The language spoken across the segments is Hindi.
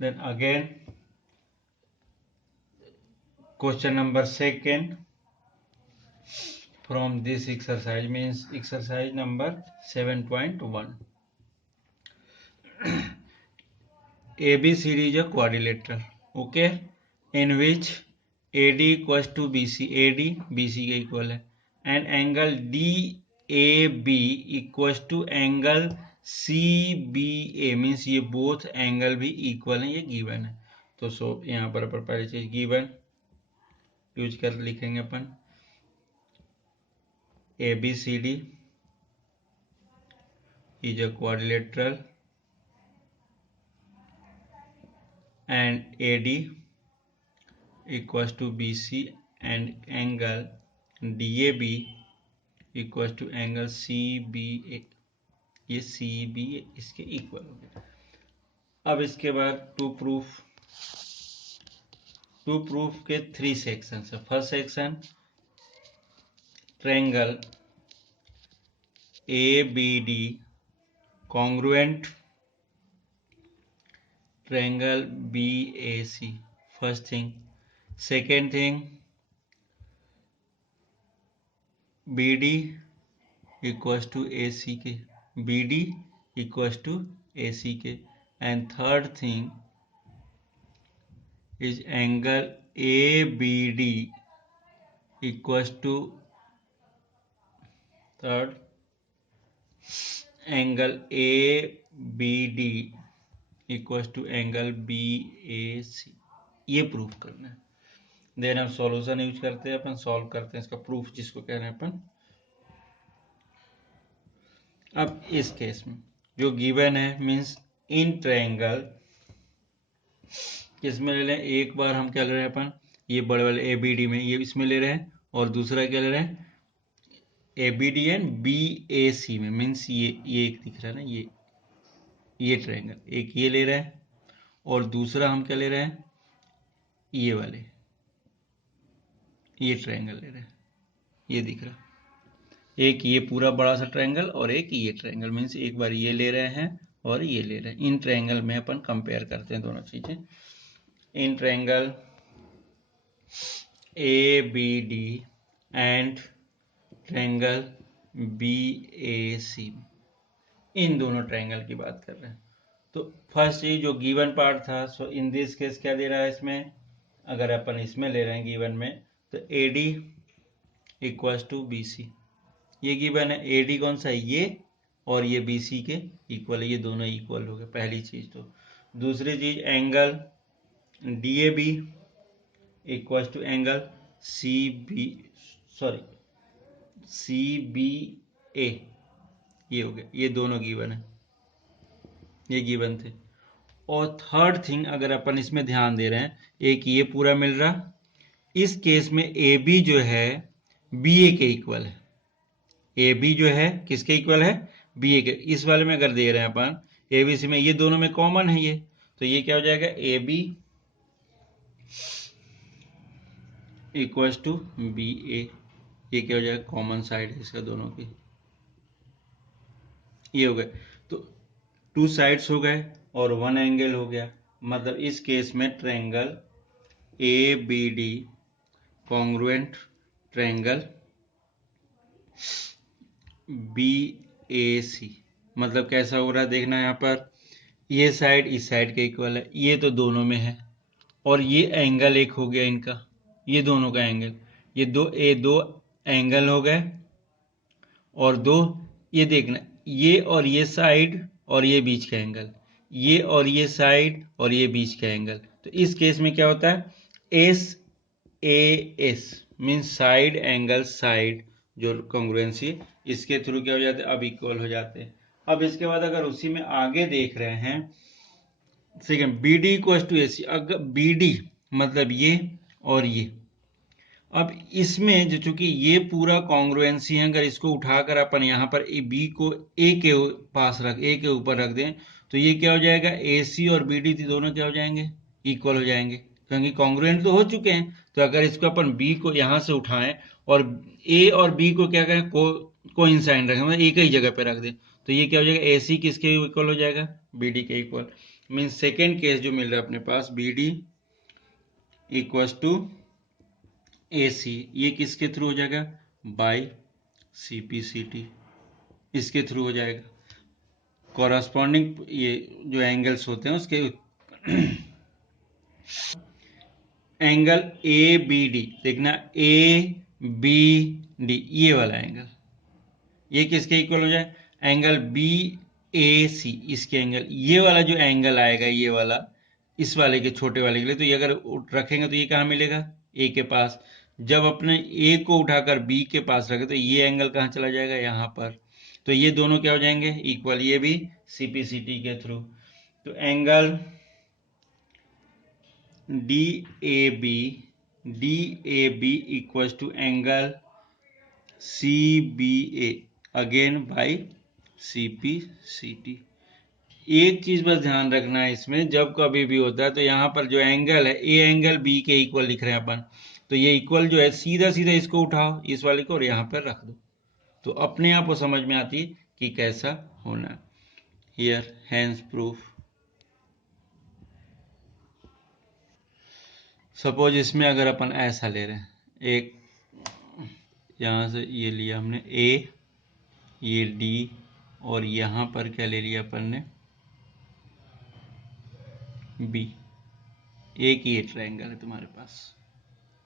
Then again, question number second from this exercise means exercise number 7.1. ABCD is a quadrilateral, okay, in which AD equals to BC, AD BC के इक्वल है, and angle DAB equals to angle CBA means ये both angle भी इक्वल है, ये गिवन है. तो सो यहाँ पर पहली चीज गिवन यूज कर लिखेंगे अपन ABCD is a quadrilateral and AD equals to BC and angle DAB equals to angle CBA, ये CBA इसके इक्वल हो गया. अब इसके बाद टू प्रूफ के 3 सेक्शन है. First section triangle ABD congruent triangle BAC, first thing. Second thing BD equals to AC के, BD equals to AC के. And third thing is angle ABD equals to third angle ABD equals to angle BAC, ये प्रूफ करना है. देन अब सॉल्यूशन यूज करते हैं अपन, सॉल्व करते हैं इसका प्रूफ जिसको कह रहे हैं अपन. अब इस केस में जो गिवन है मींस इन ट्रायंगल किसमें ले रहे हैं, एक बार हम क्या ले रहे हैं अपन, ये बड़े वाले ABD में ये इसमें ले रहे हैं, और दूसरा क्या ले रहे हैं ABD एंड BAC में मींस ये एक दिख रहा है ना, ये ट्रायंगल एक ये ले रहे हैं, और दूसरा हम क्या ले रहे हैं ये वाले, ये ट्रायंगल ले रहे हैं, ये दिख रहा, एक ये पूरा बड़ा सा ट्रायंगल और एक ये ट्रायंगल मींस एक बार ये ले रहे हैं और ये ले रहे हैं. इन ट्रायंगल में अपन कंपेयर करते हैं दोनों चीजें. In triangle ABD and triangle BAC, इन दोनों ट्रायंगल की बात कर रहे हैं. तो फर्स्ट ये जो गिवन पार्ट था, सो इन दिस केस क्या दे रहा है इसमें, अगर अपन इसमें ले रहे हैं गिवन में, तो AD इक्वल्स टू BC, ये गिवन है. AD कौन सा है ये, और ये BC के इक्वल है, ये दोनों इक्वल हो गए, पहली चीज. तो दूसरी चीज angle DAB equals to angle CBA, ये हो गया, ये दोनों गिवन है, ये गिवन थे. और थर्ड थिंग अगर अपन इसमें ध्यान दे रहे हैं, एक ये पूरा मिल रहा, इस केस में AB जो है BA के इक्वल है, AB जो है किसके इक्वल है, BA के. इस वाले में अगर दे रहे हैं अपन ABC में, ये दोनों में कॉमन है ये, तो ये क्या हो जाएगा AB इक्वल्स टू BA, ये क्या हो जाएगा कॉमन साइड है इसका दोनों की, ये हो गए. तो 2 साइड्स हो गए और 1 एंगल हो गया. मतलब इस केस में triangle ABD congruent triangle BAC, मतलब कैसा हो रहा है देखना, यहाँ पर ये साइड इस साइड के इक्वल है, ये तो दोनों में है, और ये एंगल एक हो गया इनका, ये दोनों का एंगल, ये दो एंगल हो गए, और दो ये देखना, ये और ये साइड और ये बीच का एंगल, ये और ये साइड और ये बीच का एंगल. तो इस केस में क्या होता है SAS means side angle side, जो कॉन्ग्रुएंसी इसके थ्रू क्या हो जाते हैं, अब इक्वल हो जाते हैं. अब इसके बाद अगर उसी में आगे देख रहे हैं, second BD equals to AC, अगर BD मतलब ये और ये, अब इसमें जो चूंकि ये पूरा कॉन्ग्रुएंसी है, अगर इसको उठाकर अपन यहाँ पर B को A के पास A के ऊपर रख दें, तो ये क्या हो जाएगा AC और BD दोनों क्या हो जाएंगे इक्वल हो जाएंगे, क्योंकि कॉन्ग्रुएंट तो हो चुके हैं. तो अगर इसको अपन B को यहाँ से उठाएं और A और B को क्या करें कोइंसाइड रखें, मतलब एक ही जगह पे रख दें, तो ये क्या हो जाएगा AC किसके इक्वल हो जाएगा BD के इक्वल. मीन्स सेकेंड केस जो मिल रहा है अपने पास B D equals to A C, ये किसके थ्रू हो जाएगा? By C P C T, इसके थ्रू हो जाएगा। कॉरस्पॉन्डिंग ये जो एंगल्स होते हैं उसके एंगल ए बी डी, देखना ए बी डी ये वाला एंगल, ये किसके इक्वल हो जाए? एंगल बी ए सी, इसके एंगल, ये वाला जो एंगल आएगा ये वाला इस वाले के छोटे वाले के लिए, तो ये अगर रखेंगे तो ये कहाँ मिलेगा? ए के पास। जब अपने ए को उठाकर बी के पास रखे तो ये एंगल कहाँ चला जाएगा? यहाँ पर। तो ये दोनों क्या हो जाएंगे? इक्वल, ये भी सीपीसीटी के थ्रू। तो angle D A B equal to angle C B A again by C P C T. एक चीज बस ध्यान रखना है इसमें, जब कभी भी होता है तो यहाँ पर जो एंगल है ए एंगल बी के इक्वल लिख रहे हैं अपन, तो ये इक्वल जो है सीधा सीधा इसको उठाओ इस वाले को और यहाँ पर रख दो, तो अपने आप वो समझ में आती है कि कैसा होना है। Here hence proof. सपोज इसमें अगर अपन ऐसा ले रहे हैं, एक यहाँ से ये लिया हमने ए, ये डी, और यहाँ पर क्या ले लिया अपन ने? बी। एक ही ट्रायंगल है तुम्हारे पास,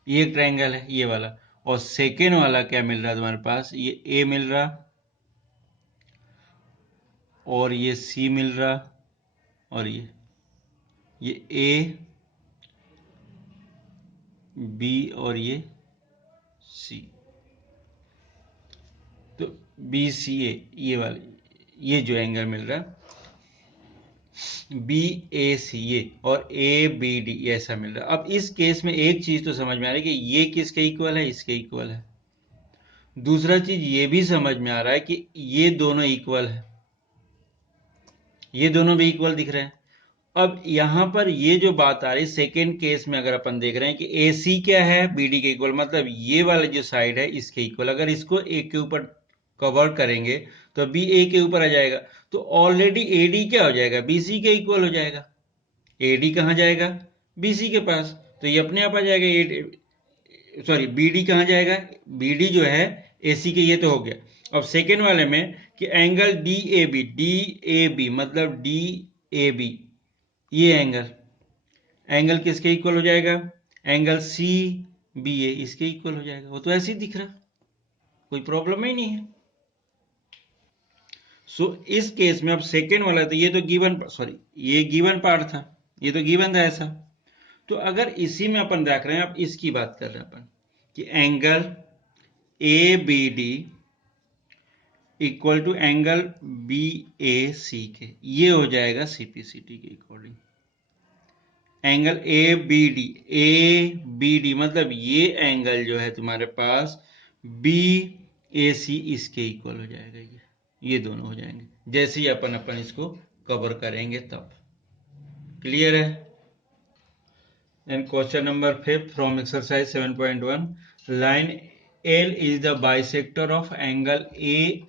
ये ट्रायंगल है ये वाला, और सेकेंड वाला क्या मिल रहा है तुम्हारे पास? ये ए मिल रहा और ये सी मिल रहा, और ये ए बी और ये सी, तो बी सी ए ये वाले, ये जो एंगल मिल रहा है बी ए सी ये, और ए बी डी ऐसा मिल रहा है। अब इस केस में एक चीज तो समझ में आ रही है कि ये किसके इक्वल है? इसके इक्वल है। दूसरा चीज ये भी समझ में आ रहा है कि ये दोनों इक्वल है, ये दोनों भी इक्वल दिख रहे हैं। अब यहां पर ये जो बात आ रही है सेकेंड केस में, अगर अपन देख रहे हैं कि ए सी क्या है? बी डी के इक्वल, मतलब ये वाला जो साइड है इसके इक्वल। अगर इसको ए के ऊपर कवर करेंगे तो बी ए के ऊपर आ जाएगा, तो ऑलरेडी ए डी क्या हो जाएगा? बी सी के इक्वल हो जाएगा। ए डी कहाँ जाएगा? बी सी के पास, तो ये अपने आप आ जाएगा। सॉरी, बी डी कहाँ जाएगा? बी डी जो है ए सी के, ये तो हो गया। अब सेकेंड वाले में कि एंगल डी ए बी मतलब डी ए बी, ये एंगल किसके इक्वल हो जाएगा? एंगल सी बी ए इसके इक्वल हो जाएगा। वो तो ऐसे ही दिख रहा, कोई प्रॉब्लम ही नहीं है। सो इस केस में अब सेकेंड वाला, तो ये तो गिवन, सॉरी ये गिवन पार्ट था, ये तो गिवन था ऐसा। तो अगर इसी में अपन देख रहे हैं, अब इसकी बात कर रहे हैं अपन कि angle A B D equal to angle B A C के, ये हो जाएगा सीपीसीटी के according. Angle A B D मतलब ये एंगल जो है तुम्हारे पास बी ए सी इसके इक्वल हो जाएगा, ये दोनों हो जाएंगे जैसे ही अपन इसको कवर करेंगे तब। क्लियर है? And question number 5 from exercise 7.1, line L is the bisector of angle A,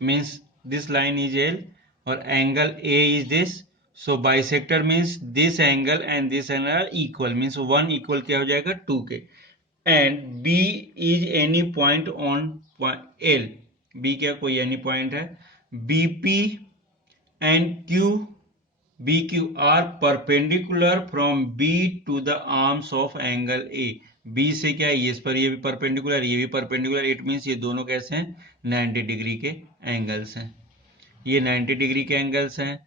means this line is L और angle A is this, so bisector means this angle and this angle are equal, means one equal क्या हो जाएगा? 2 के, and B is any point on L, B क्या कोई any point है, BP and BQ are perpendicular from B to the arms of angle A। B से क्या है? ये इस पर, ये भी परपेंडिकुलर, ये भी परपेंडिकुलर, इट मीन्स ये दोनों कैसे हैं? 90 डिग्री के एंगल्स हैं। ये 90 डिग्री के एंगल्स हैं,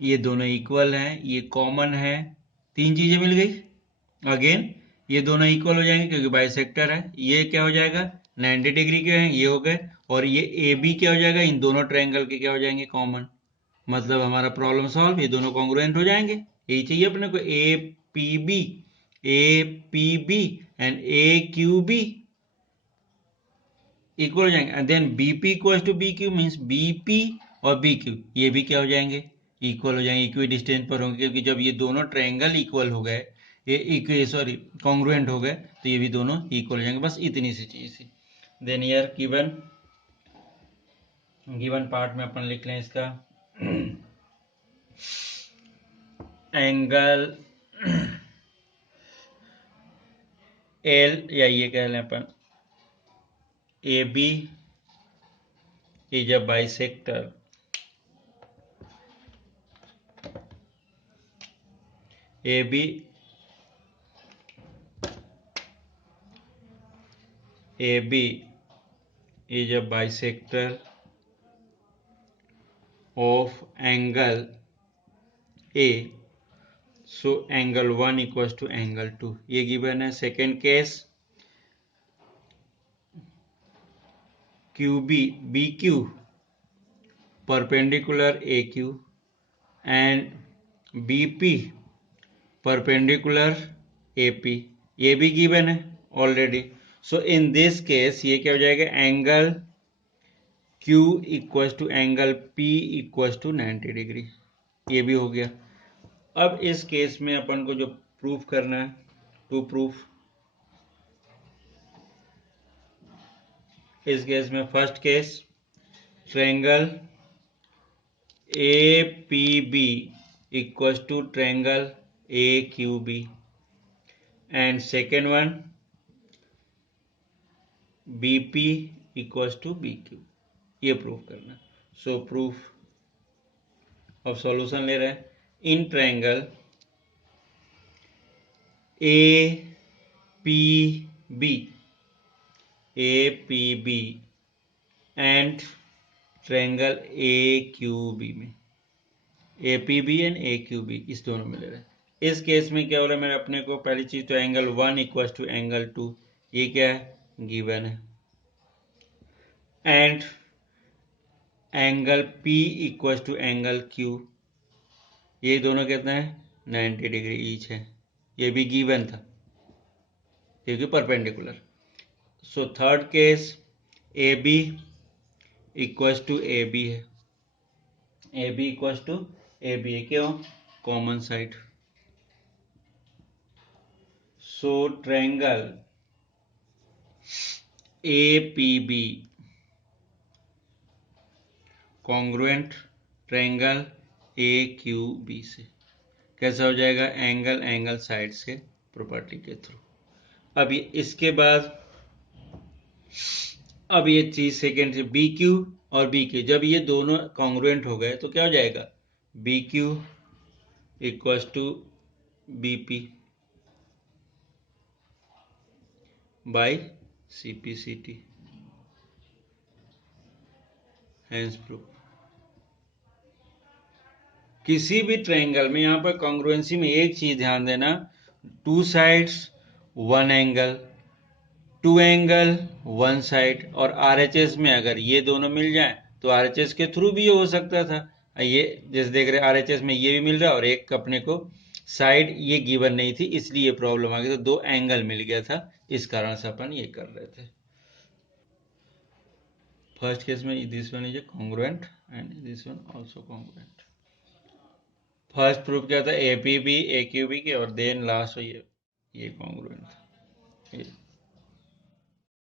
ये दोनों इक्वल हैं, ये कॉमन है, तीन चीजें मिल गई। अगेन ये दोनों इक्वल हो जाएंगे क्योंकि बाइसेक्टर है। ये क्या हो जाएगा? 90 डिग्री के हैं, ये हो गए, और ये ए बी क्या हो जाएगा? इन दोनों ट्रायंगल के क्या हो जाएंगे? कॉमन। मतलब हमारा प्रॉब्लम सॉल्व, ये दोनों कॉन्ग्रुएंट हो जाएंगे। यही चाहिए अपने को, A P B and A Q B equal हो जाएंगे, and then BP equal to B Q, means BP और बी क्यू ये भी क्या हो जाएंगे? इक्वल हो जाएंगे, इक्वी डिस्टेंस पर होंगे, क्योंकि जब ये दोनों ट्रायंगल इक्वल हो गए, ये सॉरी कॉन्ग्रुएंट हो गए, तो ये भी दोनों इक्वल हो जाएंगे। बस इतनी सी चीज थी। देन यार गिवन पार्ट में अपन लिख लें इसका एंगल एल या ये कह लें अपन A B is a bisector A B is a bisector of angle A. So angle 1 equals to angle 2. ये given है. Second case QB BQ perpendicular AQ and BP perpendicular AP. ये भी given है already. So in this case ये क्या हो जाएगा, angle Q equals to angle P equals to 90 degree. ये भी हो गया. अब इस केस में अपन को जो प्रूफ करना है, टू प्रूफ, इस केस में first case triangle A P B equals to triangle A Q B and second one B P equals to B Q. ये प्रूफ करना. सो प्रूफ अब सॉल्यूशन ले रहे हैं. In triangle A P B and triangle A Q B में A P B and A Q B इस दोनों में ले रहे हैं. इस केस में क्या हो रहा है मेरे अपने को, पहली चीज तो एंगल 1 इक्वल्स टू एंगल 2, ये क्या है, गिवन है. And angle P equals to angle Q, ये दोनों कितना है 90 डिग्री ईच है. ये भी गिवन था क्योंकि perpendicular. So third case A B equals to A B है. A B equals to A B है, क्यों, common side. So triangle A P B congruent triangle A Q B से. कैसा हो जाएगा, एंगल साइड से प्रॉपर्टी के थ्रू. अब ये इसके बाद अब ये चीज सेकेंड से बी क्यू और बी क्यू, जब ये दोनों कॉन्ग्रुएंट हो गए तो क्या हो जाएगा, B Q equals to B P by C P C T. Hence proof. किसी भी ट्रायंगल में यहां पर कॉन्ग्रुएंसी में एक चीज ध्यान देना, two sides one angle, two angle one side. और आरएचएस में अगर ये दोनों मिल जाए तो आरएचएस के थ्रू भी ये हो सकता था. ये जैसे देख रहे आरएचएस में ये भी मिल रहा है और एक अपने को साइड ये गिवन नहीं थी, इसलिए प्रॉब्लम आ गई. तो दो एंगल मिल गया था, इस कारण से अपन ये कर रहे थे. फर्स्ट केस में this one is a congruent and this one also congruent. First proof क्या था, A P B A Q B के, और देन लास्ट ये कॉन्ग्रुएंट था.